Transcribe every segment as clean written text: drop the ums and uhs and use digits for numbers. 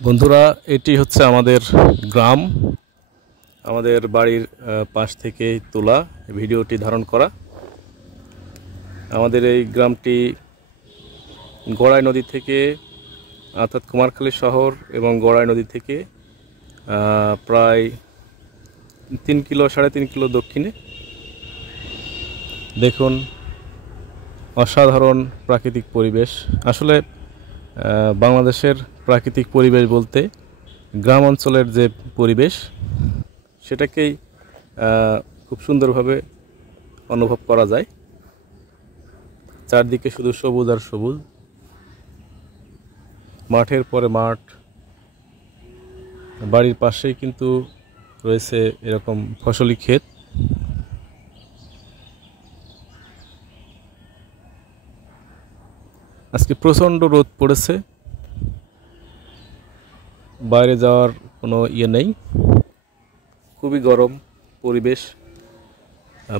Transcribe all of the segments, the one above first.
বন্ধুরা, এটি হচ্ছে আমাদের গ্রাম। আমাদের বাড়ির পাশ থেকে তোলা ভিডিওটি ধারণ করা। আমাদের এই গ্রামটি গড়াই নদী থেকে, অর্থাৎ কুমারখালী শহর এবং গড়াই নদী থেকে প্রায় 3 কিলো 3.5 কিলো দক্ষিণে। দেখুন, অসাধারণ প্রাকৃতিক পরিবেশ। আসলে বাংলাদেশের প্রাকৃতিক পরিবেশ বলতে গ্রাম অঞ্চলের যে পরিবেশ সেটাকেই খুব সুন্দরভাবে অনুভব করা যায়। চারদিকে শুধু সবুজ আর সবুজ, মাঠের পরে মাঠ। বাড়ির পাশেই কিন্তু রয়েছে এরকম ফসলি ক্ষেত। আজকে প্রচণ্ড রোদ পড়েছে, বাইরে যাওয়ার কোনো ইয়ে নেই, খুবই গরম পরিবেশ।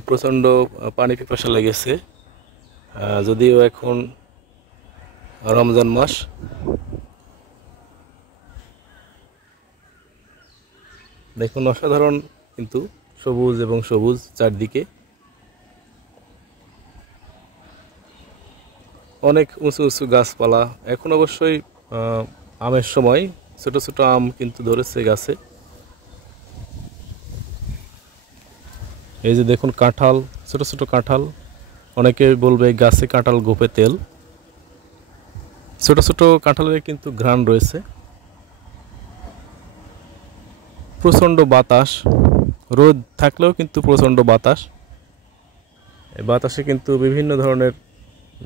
প্রচণ্ড পানি পিপাসা লেগেছে, যদিও এখন রমজান মাস। দেখুন, অসাধারণ কিন্তু সবুজ এবং সবুজ চারদিকে। অনেক উঁচু উঁচু গাছপালা। এখন অবশ্যই আমের সময়, ছোট ছোট আম কিন্তু ধরেছে গাছে। এই যে দেখুন কাঁঠাল, ছোট ছোট কাঁঠাল। অনেকে বলবে গাছে কাঁঠাল গোপে তেল। ছোট ছোট কাঁঠালের কিন্তু ঘ্রাণ রয়েছে। প্রচণ্ড বাতাস, রোদ থাকলেও কিন্তু প্রচণ্ড বাতাস। এই বাতাসে কিন্তু বিভিন্ন ধরনের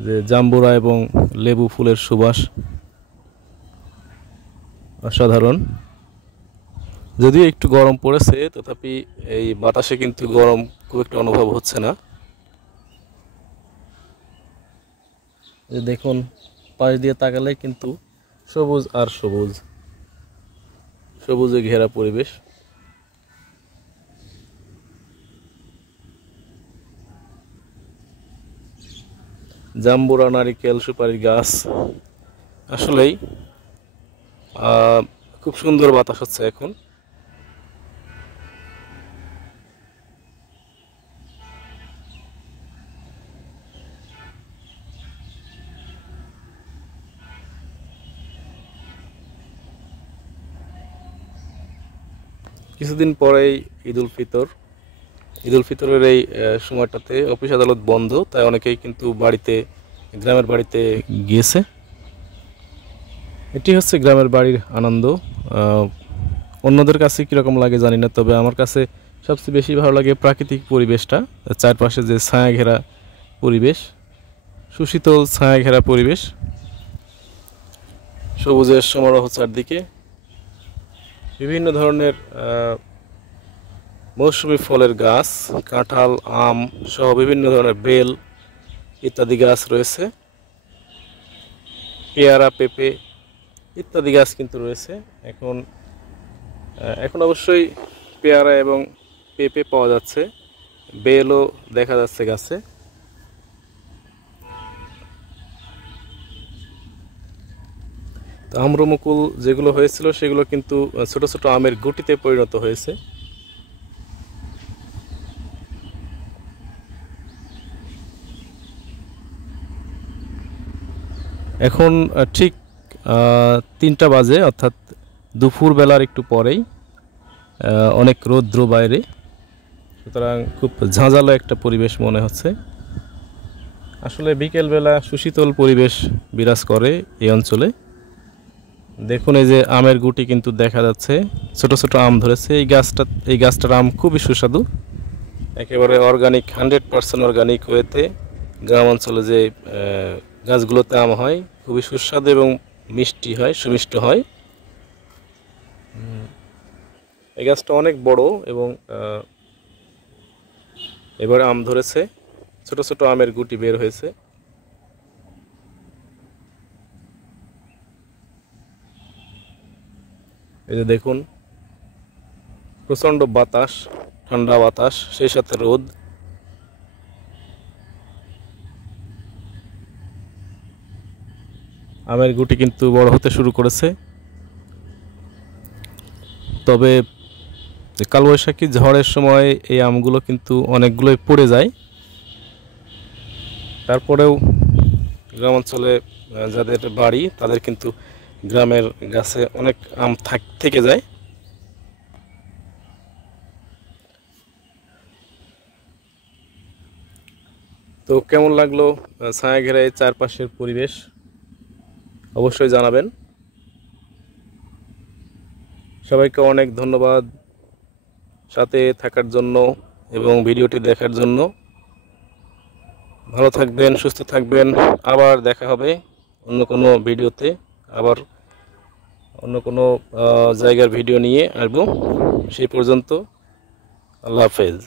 যে জাম্বুরা এবং লেবু ফুলের সুবাস অসাধারণ। যদিও একটু গরম পড়েছে, তথাপি এই বাতাসে কিন্তু গরম খুব একটা অনুভব হচ্ছে না। যে দেখুন, পাশ দিয়ে তাকালে কিন্তু সবুজ আর সবুজ, সবুজে ঘেরা পরিবেশ। জাম্বুরা, নারিকেল, সুপারির গাছ। আসলেই খুব সুন্দর বাতাস হচ্ছে এখন। কিছুদিন পরেই ঈদুল ফিতরের এই সময়টাতে অফিস আদালত বন্ধ, তাই অনেকেই কিন্তু গ্রামের বাড়িতে গিয়েছে। এটি হচ্ছে গ্রামের বাড়ির আনন্দ। অন্যদের কাছে কীরকম লাগে জানি না, তবে আমার কাছে সবচেয়ে বেশি ভালো লাগে প্রাকৃতিক পরিবেশটা। চারপাশে যে ছায়া ঘেরা পরিবেশ, সুশীতল ছায়া ঘেরা পরিবেশ, সবুজের সমারোহ চারদিকে, বিভিন্ন ধরনের মৌসুমি ফলের গাছ, কাঁঠাল, আম সহ বিভিন্ন ধরনের বেল ইত্যাদি গাছ রয়েছে। পেয়ারা, পেঁপে ইত্যাদি গাছ কিন্তু রয়েছে। এখন অবশ্যই পেয়ারা এবং পেঁপে পাওয়া যাচ্ছে, বেলও দেখা যাচ্ছে গাছে। তো আম্রমুকুল যেগুলো হয়েছিল সেগুলো কিন্তু ছোট ছোট আমের গুটিতে পরিণত হয়েছে। এখন ঠিক 3টা বাজে, অর্থাৎ দুপুর বেলার একটু পরেই। অনেক রৌদ্র বাইরে, সুতরাং খুব ঝাঁঝালো একটা পরিবেশ মনে হচ্ছে। আসলে বিকেলবেলা সুশীতল পরিবেশ বিরাজ করে এই অঞ্চলে। দেখুন, এই যে আমের গুটি কিন্তু দেখা যাচ্ছে, ছোট ছোট আম ধরেছে। এই গাছটার আম খুবই সুস্বাদু, একেবারে অর্গানিক, 100% অর্গানিক ওয়েতে গ্রাম অঞ্চলে যে গাছগুলোতে আম হয় খুবই সুস্বাদু এবং মিষ্টি হয়, সুমিষ্ট হয়। এই গাছটা অনেক বড় এবং এবারে আম ধরেছে, ছোট ছোট আমের গুটি বের হয়েছে। এই যে দেখুন, প্রচণ্ড বাতাস, ঠান্ডা বাতাস, সেই সাথে রোদ। আমের গুটি কিন্তু বড় হতে শুরু করেছে। তবে কালবৈশাখী ঝড়ের সময় এই আমগুলো কিন্তু অনেকগুলোই পড়ে যায়। তারপরেও গ্রামাঞ্চলে যাদের বাড়ি তাদের কিন্তু গ্রামের গাছে অনেক আম থেকে যায়। তো কেমন লাগলো ছায়া ঘেরা এই চারপাশের পরিবেশ অবশ্যই জানাবেন। সবাইকে অনেক ধন্যবাদ সাথে থাকার জন্য এবং ভিডিওটি দেখার জন্য। ভালো থাকবেন, সুস্থ থাকবেন। আবার দেখা হবে অন্য কোনো ভিডিওতে, আবার অন্য কোনো জায়গার ভিডিও নিয়ে আসবো। সেই পর্যন্ত আল্লাহ হাফেজ।